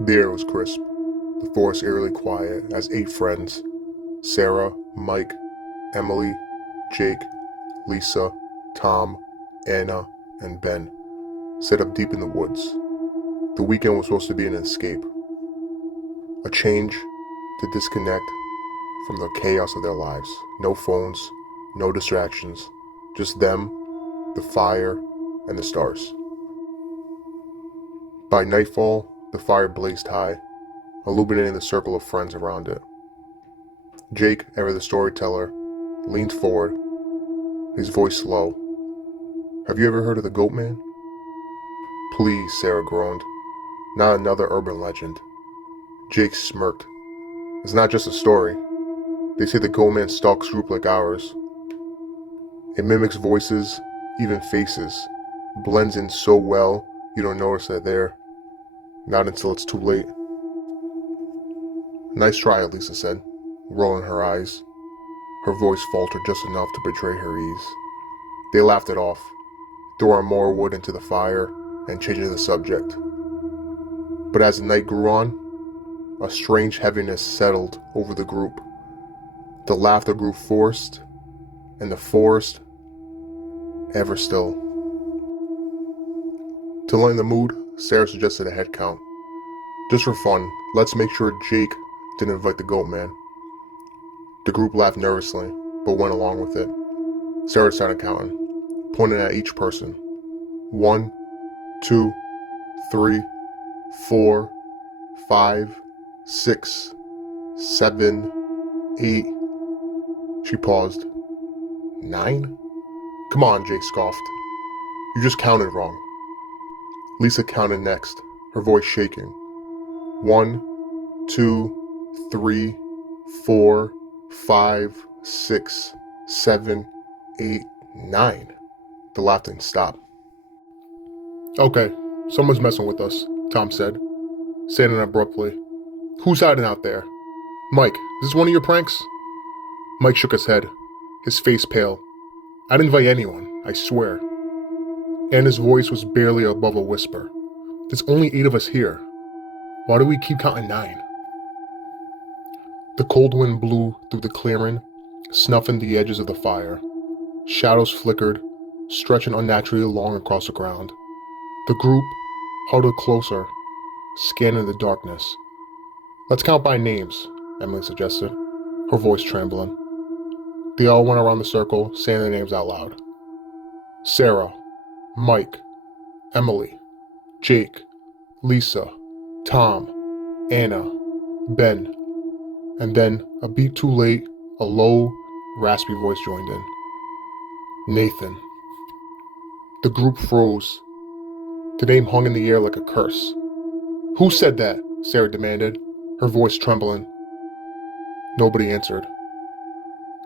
The air was crisp, the forest eerily quiet as 8 friends, Sarah, Mike, Emily, Jake, Lisa, Tom, Anna, and Ben, set up deep in the woods. The weekend was supposed to be an escape, a change to disconnect from the chaos of their lives. No phones, no distractions, just them, the fire, and the stars. By nightfall, the fire blazed high, illuminating the circle of friends around it. Jake, ever the storyteller, leaned forward, his voice low. "Have you ever heard of the Goatman?" "Please," Sarah groaned. "Not another urban legend." Jake smirked. "It's not just a story. They say the Goatman stalks group like ours. It mimics voices, even faces, blends in so well you don't notice they're there. Not until it's too late." "Nice try," Lisa said, rolling her eyes. Her voice faltered just enough to betray her ease. They laughed it off, throwing more wood into the fire and changing the subject. But as the night grew on, a strange heaviness settled over the group. The laughter grew forced, and the forest ever still. To lighten the mood, Sarah suggested a head count. "Just for fun, let's make sure Jake didn't invite the Goatman." The group laughed nervously, but went along with it. Sarah started counting, pointing at each person. 1, 2, 3, 4, 5, 6, 7, 8. She paused. 9? "Come on," Jake scoffed. "You just counted wrong." Lisa counted next, her voice shaking. 1, 2, 3, 4, 5, 6, 7, 8, 9. The laughter stopped. "Okay, someone's messing with us," Tom said, standing abruptly. "Who's hiding out there? Mike, is this one of your pranks?" Mike shook his head, his face pale. "I didn't invite anyone, I swear." And his voice was barely above a whisper. "There's only 8 of us here. Why do we keep counting 9? The cold wind blew through the clearing, snuffing the edges of the fire. Shadows flickered, stretching unnaturally long across the ground. The group huddled closer, scanning the darkness. "Let's count by names," Emily suggested, her voice trembling. They all went around the circle, saying their names out loud. Sarah, Mike, Emily, Jake, Lisa, Tom, Anna, Ben. And then, a beat too late, a low, raspy voice joined in. "Nathan." The group froze. The name hung in the air like a curse. "Who said that?" Sarah demanded, her voice trembling. Nobody answered.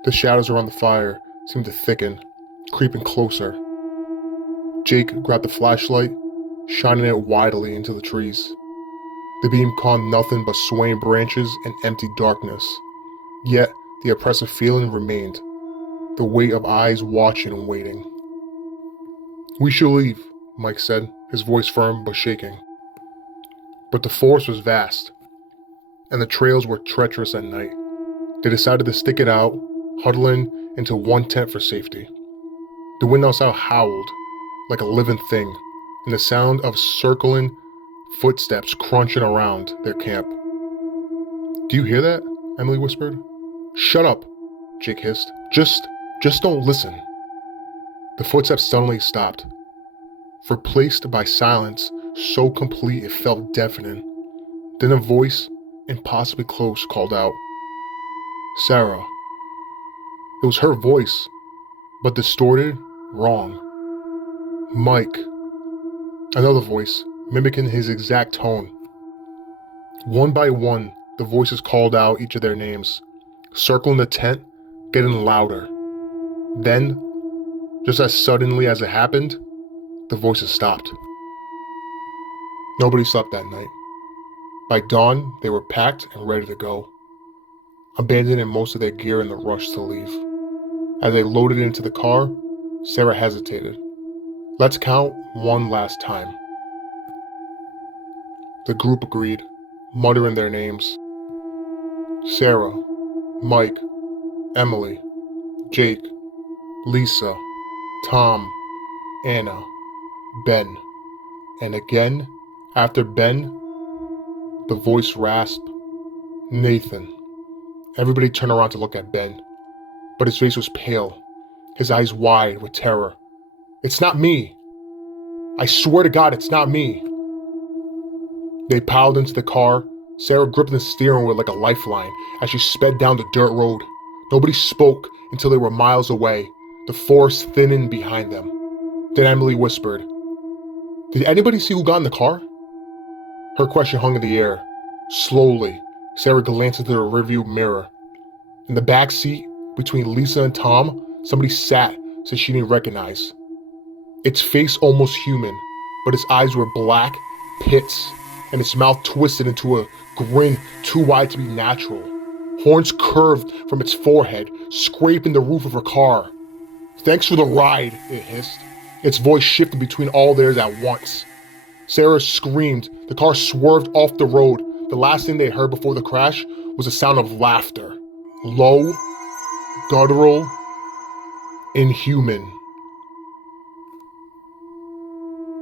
The shadows around the fire seemed to thicken, creeping closer. Jake grabbed the flashlight, shining it widely into the trees. The beam caught nothing but swaying branches and empty darkness. Yet, the oppressive feeling remained, the weight of eyes watching and waiting. "We should leave," Mike said, his voice firm but shaking. But the forest was vast, and the trails were treacherous at night. They decided to stick it out, huddling into one tent for safety. The wind outside howled like a living thing, and the sound of circling footsteps crunching around their camp. "Do you hear that?" Emily whispered. "Shut up," Jake hissed. Just don't listen." The footsteps suddenly stopped, replaced by silence so complete it felt deafening. Then a voice, impossibly close, called out, "Sarah." It was her voice, but distorted, wrong. "Mike." Another voice, mimicking his exact tone. One by one, the voices called out each of their names, circling the tent, getting louder. Then, just as suddenly as it happened, the voices stopped. Nobody slept that night. By dawn, they were packed and ready to go, abandoning most of their gear in the rush to leave. As they loaded into the car, Sarah hesitated. "Let's count one last time." The group agreed, muttering their names. Sarah, Mike, Emily, Jake, Lisa, Tom, Anna, Ben. And again, after Ben, the voice rasped, Nathan. Everybody turned around to look at Ben, but his face was pale, his eyes wide with terror. It's not me. I swear to God, it's not me. They piled into the car, Sarah gripping the steering wheel like a lifeline as she sped down the dirt road. Nobody spoke until they were miles away, the forest thinning behind them. Then Emily whispered, Did anybody see who got in the car? Her question hung in the air. Slowly, Sarah glanced into the rearview mirror. In the back seat, between Lisa and Tom, somebody sat so she didn't recognize. Its face almost human, but its eyes were black pits, and its mouth twisted into a grin too wide to be natural. Horns curved from its forehead, scraping the roof of her car. Thanks for the ride, it hissed. Its voice shifted between all theirs at once. Sarah screamed. The car swerved off the road. The last thing they heard before the crash was a sound of laughter. Low, guttural, inhuman.